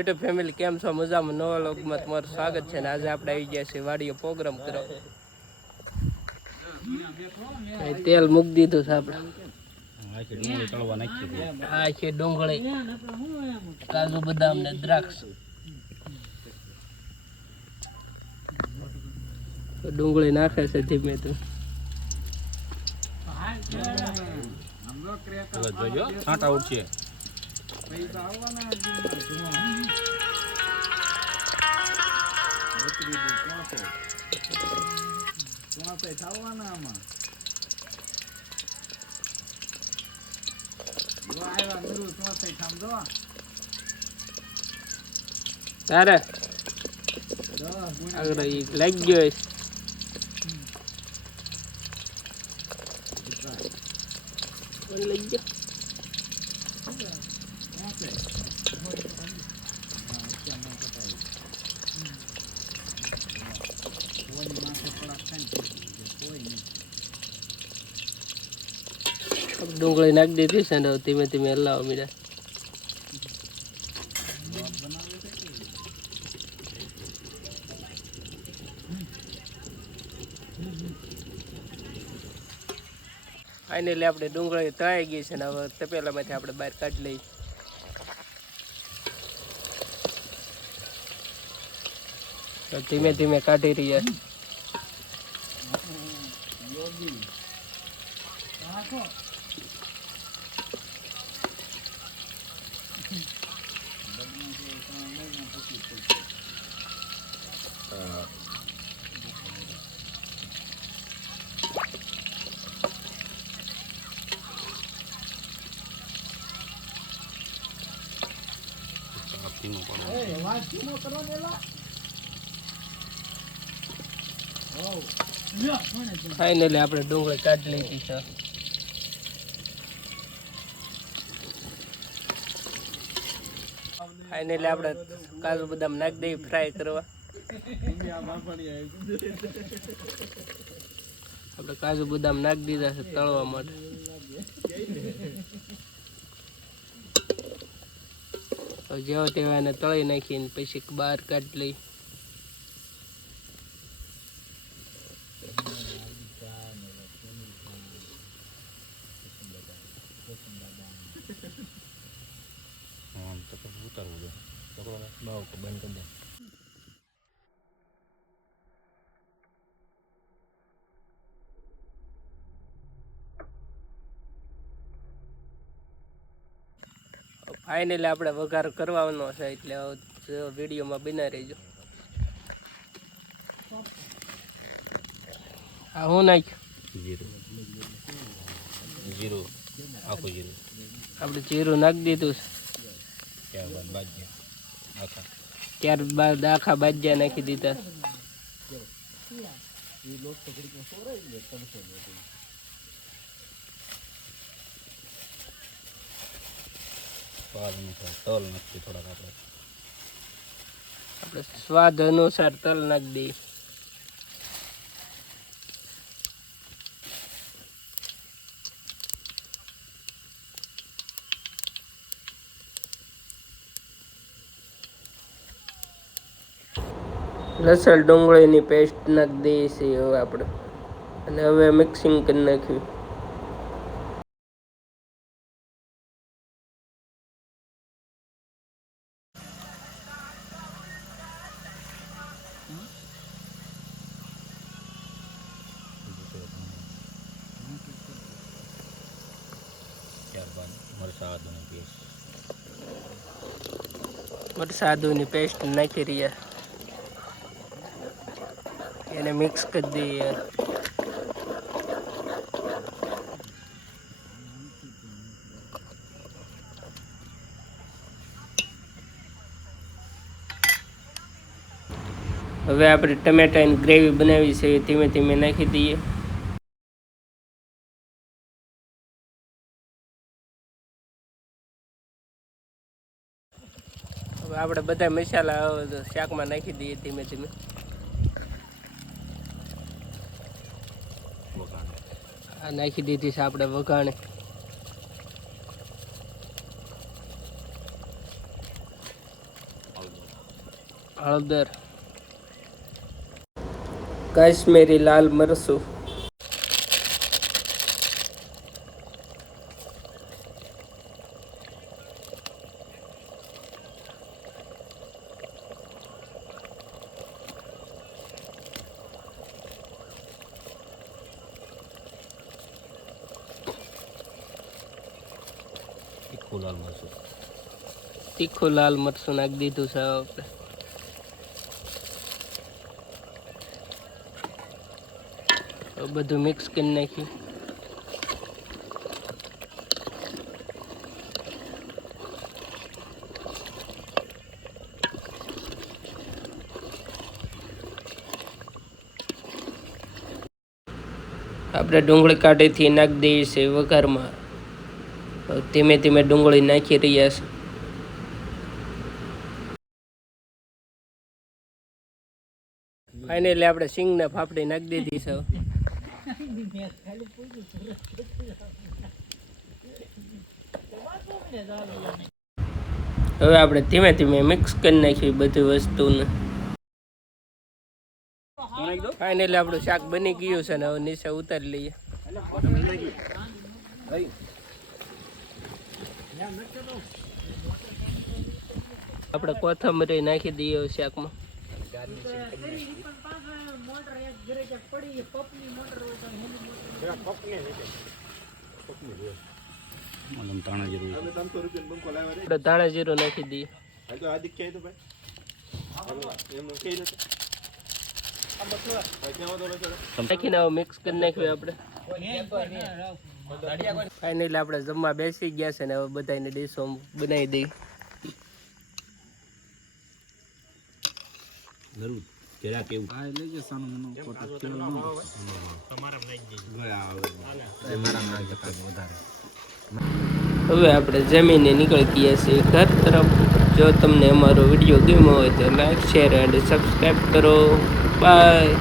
YouTube family કેમ છો? મજામાં? નવા લોકમાં તમારું સ્વાગત છે ને આજે આપણે આવી ગયા છીએ વાડીએ પ્રોગ્રામ કરો તેલ મૂકી દીધું છે આપણે. ડુંગળી. કાજુ બદામ ને દ્રાક્ષ. ડુંગળી નાખે છે ધીમે તો છાંટા ઉડશે તારે આગળ ઈ લાગી ગયો છે. કોણ લઈ ગયો ડુંગળી નાખી દીધી છે ને ધીમે ધીમે હલાવો મીડા ફાઇનલી આપણે ડુંગળી તળાઈ ગઈ છે ને હવે તપેલામાંથી આપણે બહાર કાઢી લઈ તો ધીમે ધીમે કાઢી રહ્યા ધીમું પડવું. ફાઇનલી આપણે ડુંગળી કાઢી લીધી છે. ફાઇનલી આપણે કાજુ બદામ નાખી દઈએ ફ્રાય કરવા. આપણે કાજુ બદામ નાખી દીધા છે તળવા માટે. જેવો તેવા એને તળી નાખીને પછી બહાર કાઢી લઈ આમ તો પછી ઉતારવું જોઈએ. કે બંધ કરી દે. ફાઇનલી આપણે વઘાર કરવાનો છે એટલે હવે વિડીયોમાં બિના રહેજો. આ હું નાખ્યું? જીરું. જીરું. આખું જીરું. આપણે જીરું નાખી દીધું છે. ત્યારબાદ બાજ્યા ત્યારબાદ આખા બાજ્યા નાખી દીધા. સ્વાદ અનુસાર તલ નાખી થોડાક આપણે. આપણે સ્વાદ અનુસાર તલ નાખી દઈએ. લસણ ડુંગળીની પેસ્ટ નાખી દઈએ છીએ હવે આપણે. અને હવે મિક્સિંગ કરી નાખ્યું. ત્યારબાદ પેસ્ટ વરસાદોની પેસ્ટ નાખી રહ્યા. મિક્સ કરી દઈએ હવે આપણે ટમેટાની ગ્રેવી બનાવી છે ધીમે ધીમે નાખી દઈએ. હવે આપણે બધા મસાલા શાકમાં નાખી દઈએ ધીમે ધીમે વઘાર આ નાખી દીધી છે આપણે વઘાણે. હળદર. કાશ્મીરી લાલ મરચું. તીખું લાલ મરચું. તીખું લાલ મરચું નાખી દીધું આપણે. બધું મિક્સ કરી નાખ્યું આપણે ડુંગળી કાઢીથી નાખી દઈએ છીએ વઘારમાં. ધીમે ધીમે ડુંગળી નાખી રહ્યા છે. ફાઇનલી આપણે સિંગને ફાફડી નાખી દીધી છે. હવે આપણે ધીમે ધીમે મિક્સ કરી નાખીએ બધી વસ્તુને. ફાઇનલી આપણું શાક બની ગયું છે ને હવે નીચે ઉતારી લઈએ. આપણે કોથમરી નાખી દઈએ શાકમાં. આપણે ધાણા જીરું નાખી દઈએ. નાખીને મિક્સ કરી નાખ્યું આપણે. ફાઇનલી આપણે જમવા બેસી ગયા છે ને હવે બધાને ડીશો બનાવી દઈ જરૂર. જરા કેવું હવે આપણે જમીને નીકળી ગયા છીએ ઘર તરફ. જો તમને અમારો વીડિયો ગમ્યો હોય તો લાઈક શેર અને સબસ્ક્રાઈબ કરો. બાય